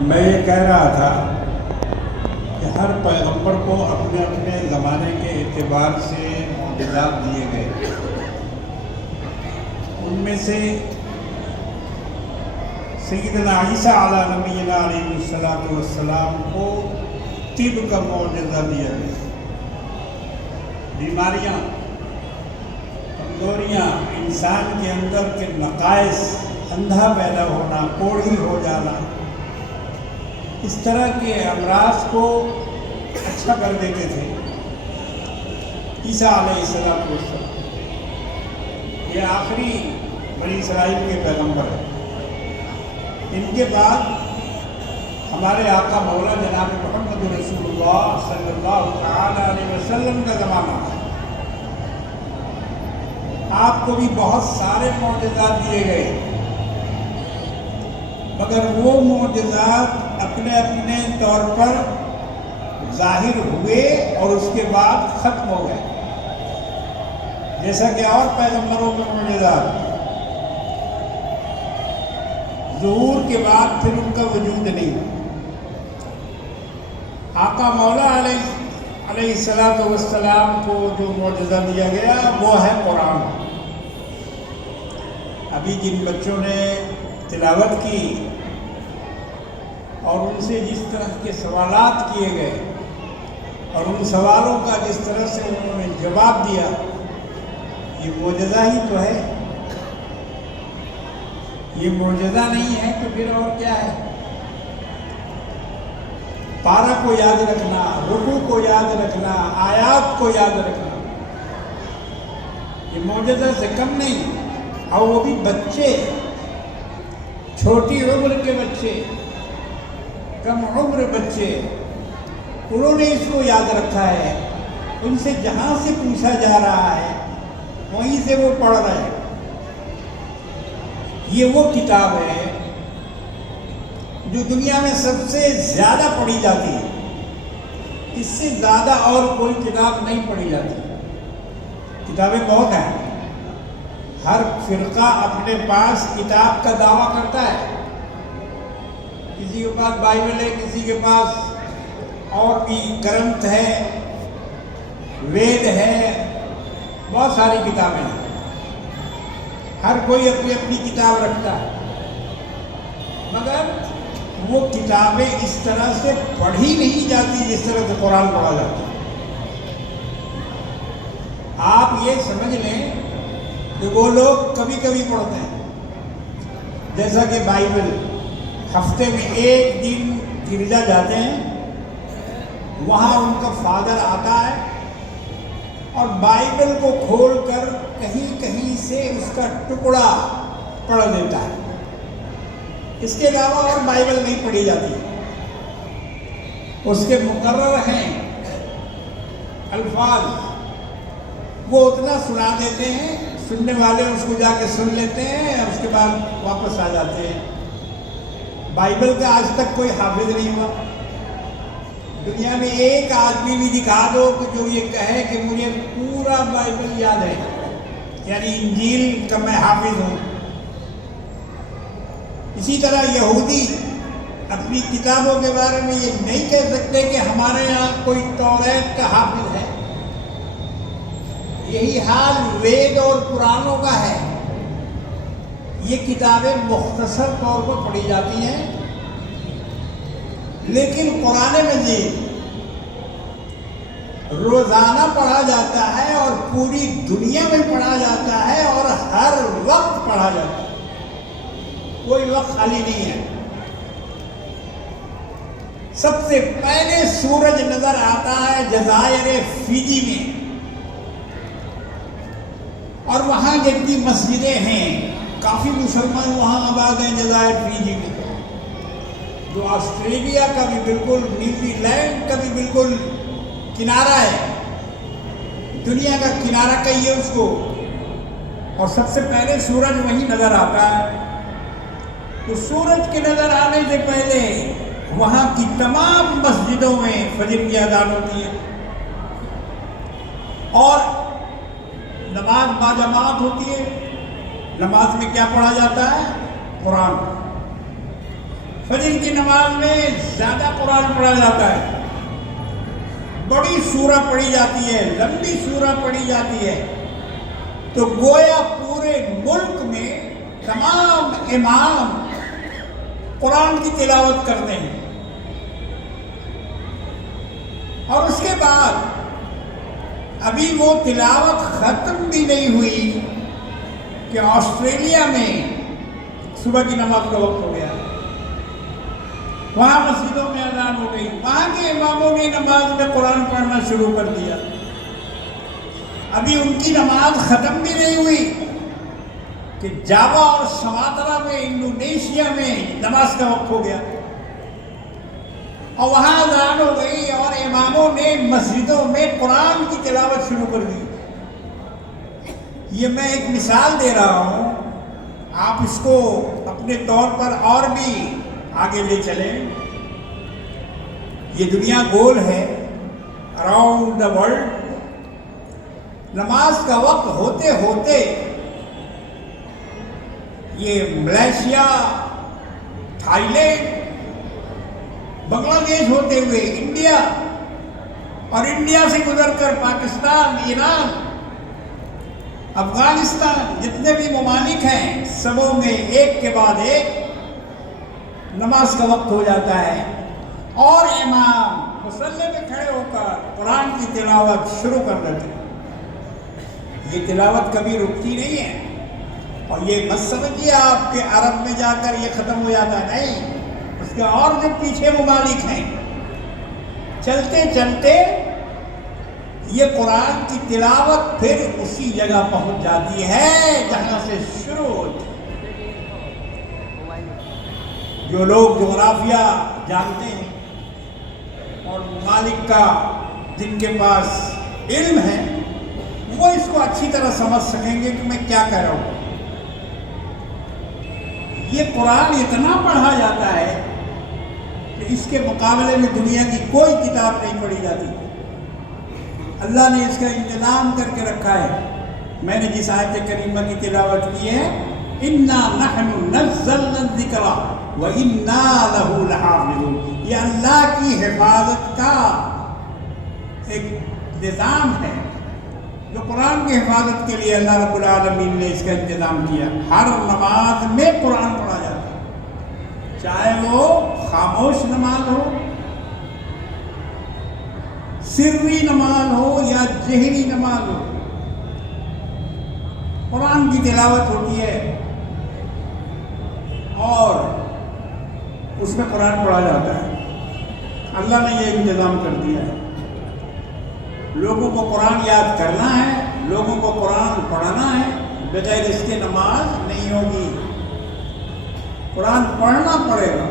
میں یہ کہہ رہا تھا کہ ہر پیغمبر کو اپنے اپنے زمانے کے اعتبار سے معجزات دیے گئے. ان میں سے سیدنا عیسیٰ علیہ نبینا علیہ السلام کو طب کا معجزہ دیا گیا. بیماریاں، کمزوریاں، انسان کے اندر کے نقائص، اندھا پیدا ہونا، کوڑھی ہو جانا، اس طرح کے امراض کو اچھا کر دیتے تھے عیسیٰ علیہ السلام. یہ آخری بنی اسرائیل کے پیغمبر ہیں. ان کے بعد ہمارے آقا مولا جناب محمد رسول اللہ صلی اللہ تعالی علیہ وسلم کا زمانہ ہے. آپ کو بھی بہت سارے معجزات دیے گئے، مگر وہ معجزات اپنے اپنے طور پر ظاہر ہوئے اور اس کے بعد ختم ہو گئے. جیسا کہ اور پیغمبروں کے معجزات ظہور کے بعد پھر ان کا وجود نہیں. آقا مولا علیہ السلام کو جو معجزہ دیا گیا وہ ہے قرآن. ابھی جن بچوں نے تلاوت کی اور ان سے جس طرح کے سوالات کیے گئے اور ان سوالوں کا جس طرح سے انہوں نے جواب دیا، یہ معجزہ ہی تو ہے. یہ معجزہ نہیں ہے تو پھر اور کیا ہے؟ پارہ کو یاد رکھنا، رکوع کو یاد رکھنا، آیات کو یاد رکھنا، یہ معجزہ سے کم نہیں. اور وہ بھی بچے، چھوٹی عمر کے بچے، کم عمر بچے، انہوں نے اس کو یاد رکھا ہے. ان سے جہاں سے پوچھا جا رہا ہے وہیں سے وہ پڑھ رہے ہیں. یہ وہ کتاب ہے جو دنیا میں سب سے زیادہ پڑھی جاتی ہے. اس سے زیادہ اور کوئی کتاب نہیں پڑھی جاتی. کتابیں بہت ہیں، ہر فرقہ اپنے پاس کتاب کا دعویٰ کرتا ہے. کسی کے پاس بائبل ہے، کسی کے پاس اور بھی گرنتھ ہے، وید ہے، بہت ساری کتابیں ہیں. ہر کوئی اپنی اپنی کتاب رکھتا ہے، مگر وہ کتابیں اس طرح سے پڑھی نہیں جاتی جس طرح سے قرآن پڑھا جاتا ہے. آپ یہ سمجھ لیں کہ وہ لوگ کبھی کبھی پڑھتے ہیں. جیسا کہ بائبل ہفتے میں ایک دن گرجا جاتے ہیں، وہاں ان کا فادر آتا ہے اور بائبل کو کھول کر کہیں کہیں سے اس کا ٹکڑا پڑھ دیتا ہے. اس کے علاوہ اور بائبل نہیں پڑھی جاتی. اس کے مقرر ہیں الفاظ، وہ اتنا سنا دیتے ہیں، سننے والے اس کو جا کے سن لیتے ہیں اور اس کے بعد واپس آ جاتے ہیں. بائبل کا آج تک کوئی حافظ نہیں ہوا. دنیا میں ایک آدمی بھی دکھا دو کہ جو یہ کہے کہ مجھے پورا بائبل یاد ہے، یعنی انجیل کا میں حافظ ہوں. اسی طرح یہودی اپنی کتابوں کے بارے میں یہ نہیں کہہ سکتے کہ ہمارے یہاں کوئی توریت کا حافظ ہے. یہی حال وید اور قرآنوں کا ہے. یہ کتابیں مختصر طور پر پڑھی جاتی ہیں، لیکن قرآن مجید روزانہ پڑھا جاتا ہے اور پوری دنیا میں پڑھا جاتا ہے اور ہر وقت پڑھا جاتا ہے. کوئی وقت خالی نہیں ہے. سب سے پہلے سورج نظر آتا ہے جزائر فیجی میں، اور وہاں جتنی مسجدیں ہیں، کافی مسلمان وہاں آباد ہیں جزائر فیجی میں، جو آسٹریلیا کا بھی بالکل، نیوزی لینڈ کا بھی بالکل کنارہ ہے، دنیا کا کنارہ کہیے اس کو. اور سب سے پہلے سورج وہیں نظر آتا ہے. تو سورج کے نظر آنے سے پہلے وہاں کی تمام مسجدوں میں فجر کی اذان ہوتی ہے اور نماز باجماعت ہوتی ہے. نماز میں کیا پڑھا جاتا ہے؟ قرآن. فجر کی نماز میں زیادہ قرآن پڑھا جاتا ہے، بڑی سورہ پڑھی جاتی ہے، لمبی سورہ پڑھی جاتی ہے، تو گویا پورے ملک میں تمام امام قرآن کی تلاوت کرتے ہیں۔ اور اس کے بعد ابھی وہ تلاوت ختم بھی نہیں ہوئی کہ آسٹریلیا میں صبح کی نماز کا وقت ہو گیا، وہاں مسجدوں میں اذان ہو گئی، وہاں کے اماموں نے نماز میں قرآن پڑھنا شروع کر دیا۔ ابھی ان کی نماز ختم بھی نہیں ہوئی کہ جاوا اور سماترا میں، انڈونیشیا میں نماز کا وقت ہو گیا، اور وہاں اذان ہو گئی اور اماموں نے مسجدوں میں قرآن کی تلاوت شروع کر دی۔ یہ میں ایک مثال دے رہا ہوں، آپ اس کو اپنے طور پر اور بھی آگے لے چلیں۔ یہ دنیا گول ہے، اراؤنڈ دا ورلڈ نماز کا وقت ہوتے ہوتے یہ ملیشیا، تھائی لینڈ، بنگلہ دیش ہوتے ہوئے انڈیا، اور انڈیا سے گزر کر پاکستان، ایران، افغانستان، جتنے بھی ممالک ہیں سبوں میں ایک کے بعد ایک نماز کا وقت ہو جاتا ہے، اور امام مصلی میں کھڑے ہو کر قرآن کی تلاوت شروع کر دیتے ہیں۔ یہ تلاوت کبھی رکتی نہیں ہے، اور یہ مت سمجھیے آپ کہ عرب میں جا کر یہ ختم ہو جاتا ہے، نہیں، اس کے اور جو پیچھے ممالک ہیں، چلتے چلتے یہ قرآن کی تلاوت پھر اسی جگہ پہنچ جاتی ہے جہاں سے شروع ہوتی ہے۔ جو لوگ جغرافیہ جانتے ہیں اور ممالک کا جن کے پاس علم ہے، وہ اس کو اچھی طرح سمجھ سکیں گے کہ میں کیا کہہ رہا ہوں۔ یہ قرآن اتنا پڑھا جاتا ہے کہ اس کے مقابلے میں دنیا کی کوئی کتاب نہیں پڑھی جاتی۔ اللہ نے اس کا انتظام کر کے رکھا ہے۔ میں نے جس آیت کریمہ کی تلاوت کی ہے، اِنَّا نَحْنُ نَزَّلْنَا الذِّكْرَ وَإِنَّا لَهُ لَحَافِظُونَ، یہ اللہ کی حفاظت کا ایک نظام ہے، جو قرآن کی حفاظت کے لیے اللہ رب العالمین نے اس کا انتظام کیا۔ ہر نماز میں قرآن پڑھا جاتا ہے، چاہے وہ خاموش نماز ہو، سری نماز ہو یا جہری نماز ہو، قرآن کی تلاوت ہوتی ہے اور اس میں قرآن پڑھا جاتا ہے۔ اللہ نے یہ انتظام کر دیا ہے۔ لوگوں کو قرآن یاد کرنا ہے، لوگوں کو قرآن پڑھنا ہے، بغیر اس کے نماز نہیں ہوگی۔ قرآن پڑھنا پڑے گا،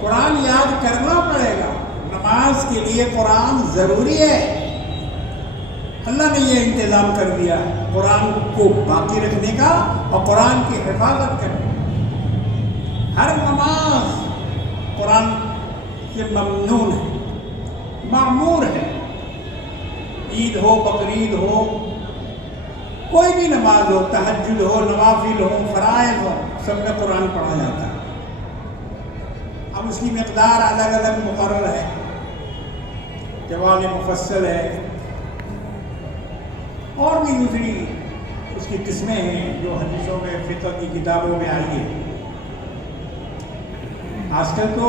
قرآن یاد کرنا پڑے گا، نماز کے لیے قرآن ضروری ہے۔ اللہ نے یہ انتظام کر دیا قرآن کو باقی رکھنے کا اور قرآن کی حفاظت کرنے کا۔ ہر نماز قرآن سے ممنون ہے، معمور ہے۔ عید ہو، بقرعید ہو، کوئی بھی نماز ہو، تہجد ہو، نوافل ہو، فرائض ہو، سب میں قرآن پڑھا جاتا ہے۔ اب اس کی مقدار الگ الگ مقرر ہے، جواب مفصل ہے، اور بھی دوسری اس کی قسمیں ہیں جو حدیثوں میں، فقہ کی کتابوں میں آئی ہے۔ آج کل تو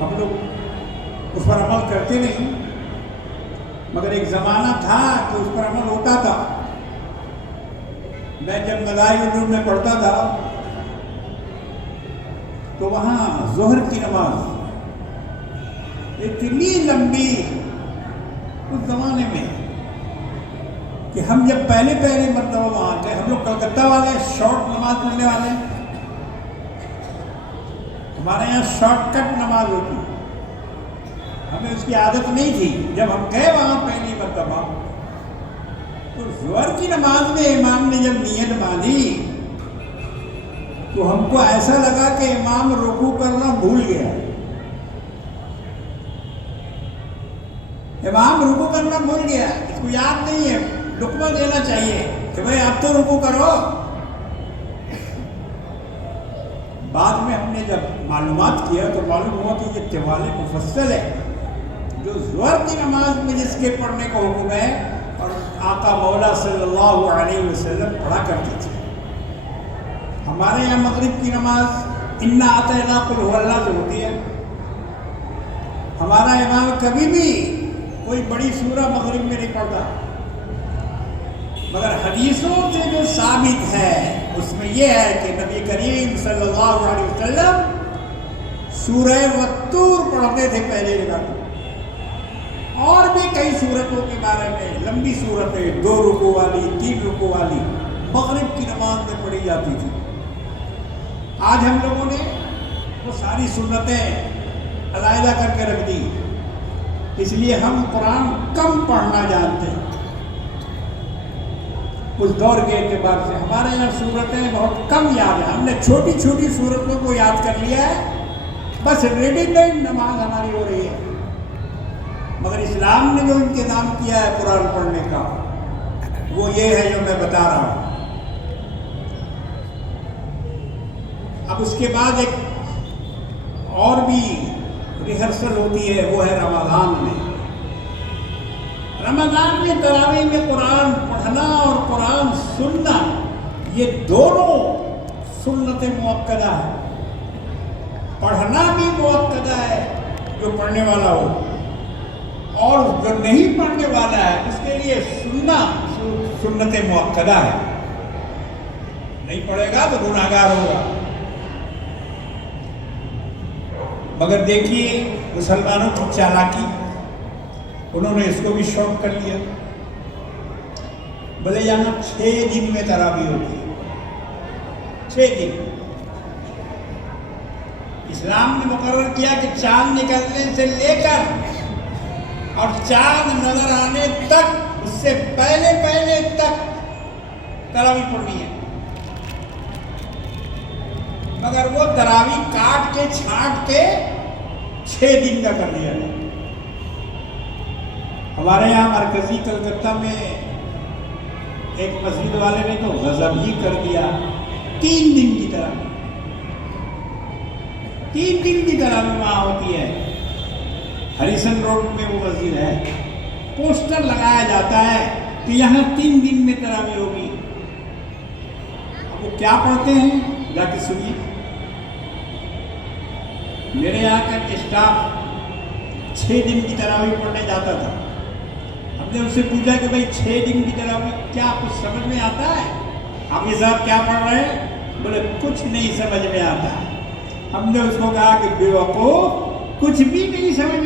ہم لوگ اس پر عمل کرتے نہیں، مگر ایک زمانہ تھا کہ اس پر عمل ہوتا تھا۔ میں جب مدارج العلوم میں پڑھتا تھا تو وہاں ظہر کی نماز اتنی لمبی اس زمانے میں کہ ہم جب پہلے مرتبہ وہاں گئے، ہم لوگ کلکتہ والے شارٹ نماز پڑھنے والے، ہمارے یہاں شارٹ کٹ نماز ہوتی ہے، ہمیں اس کی عادت نہیں تھی۔ جب ہم گئے وہاں پہلی مرتبہ تو ظہر کی نماز میں امام نے جب نیت باندھی تو ہم کو ایسا لگا کہ امام رکوع کرنا بھول گیا۔ امام رکوع کرنا بھول گیا، اس کو یاد نہیں ہے، لقمہ دینا چاہیے کہ بھائی آپ تو رکوع کرو۔ بعد میں ہم نے جب معلومات کیا تو معلوم ہوا کہ یہ طوال مفصل ہے، جو ظہر کی نماز میں جس کے پڑھنے کا حکم ہے، اور آقا مولا صلی اللہ علیہ وسلم پڑھا کرتے تھے۔ ہمارے یہاں مغرب کی نماز انا اعطینا قل هو اللہ سے ہوتی ہے۔ ہمارا امام کبھی بھی کوئی بڑی سورہ مغرب میں نہیں پڑھتا، مگر حدیثوں سے جو ثابت ہے اس میں یہ ہے کہ نبی کریم صلی اللہ علیہ وسلم سورہ والطور پڑھتے تھے پہلے رکعت، اور بھی کئی صورتوں کے بارے میں لمبی صورتیں 2 رکوع والی 3 رکوع والی مغرب کی نماز میں پڑھی جاتی تھی۔ آج ہم لوگوں نے وہ ساری سنتیں علیحدہ کر کے رکھ دی، اس لیے ہم قرآن کم پڑھنا جانتے ہیں۔ اس دور کے اعتبار سے ہمارے یہاں صورتیں بہت کم یاد ہیں، ہم نے چھوٹی چھوٹی صورتوں کو یاد کر لیا ہے، بس ریڈی میڈ نماز ہماری ہو رہی ہے۔ مگر اسلام نے جو انتظام کیا ہے قرآن پڑھنے کا، وہ یہ ہے جو میں بتا رہا ہوں۔ اب اس کے بعد ایک اور بھی ریہرسل ہوتی ہے، وہ ہے رمضان میں۔ رمضان میں تراویح میں قرآن پڑھنا اور قرآن سننا، یہ دونوں سنت مؤکدہ ہے۔ پڑھنا بھی مؤکدہ ہے جو پڑھنے والا ہو، اور جو نہیں پڑھنے والا ہے اس کے لیے سننا سنت مؤکدہ ہے۔ نہیں پڑھے گا تو گناہگار ہوگا۔ مگر دیکھیے مسلمانوں کی چالاکی، انہوں نے اس کو بھی شوق کر لیا۔ بھلے یہاں 6 دن میں تراویح ہوتی ہے، 6 دن۔ اسلام نے مقرر کیا کہ چاند نکلنے سے لے کر اور چاند نظر آنے تک، اس سے پہلے تک تراویح پڑھنی ہے۔ مگر وہ تراویح کاٹ کے چھانٹ کے 6 دن کا کر دیا ہے۔ ہمارے یہاں مرکزی کلکتہ میں ایک مسجد والے نے تو غضب ہی کر دیا، 3 دن کی تراویح، 3 دن کی تراویح وہاں ہوتی ہے۔ ہریسن روڈ میں وہ مسجد ہے، پوسٹر لگایا جاتا ہے کہ یہاں 3 دن میں تراویح ہوگی۔ اب وہ کیا پڑھتے ہیں جا کے سنیے۔ میرے یہاں کا اسٹاف 6 دن کی تراویح پڑھنے جاتا تھا۔ ہم نے اس سے پوچھا کہ بھائی 6 دن کی تراویح کیا کچھ سمجھ میں آتا ہے؟ حافظ صاحب کیا پڑھ رہے ہیں؟ بولے کچھ نہیں سمجھ میں آتا۔ ہم نے اس کو کہا کہ بے وقوف، کچھ بھی نہیں سمجھ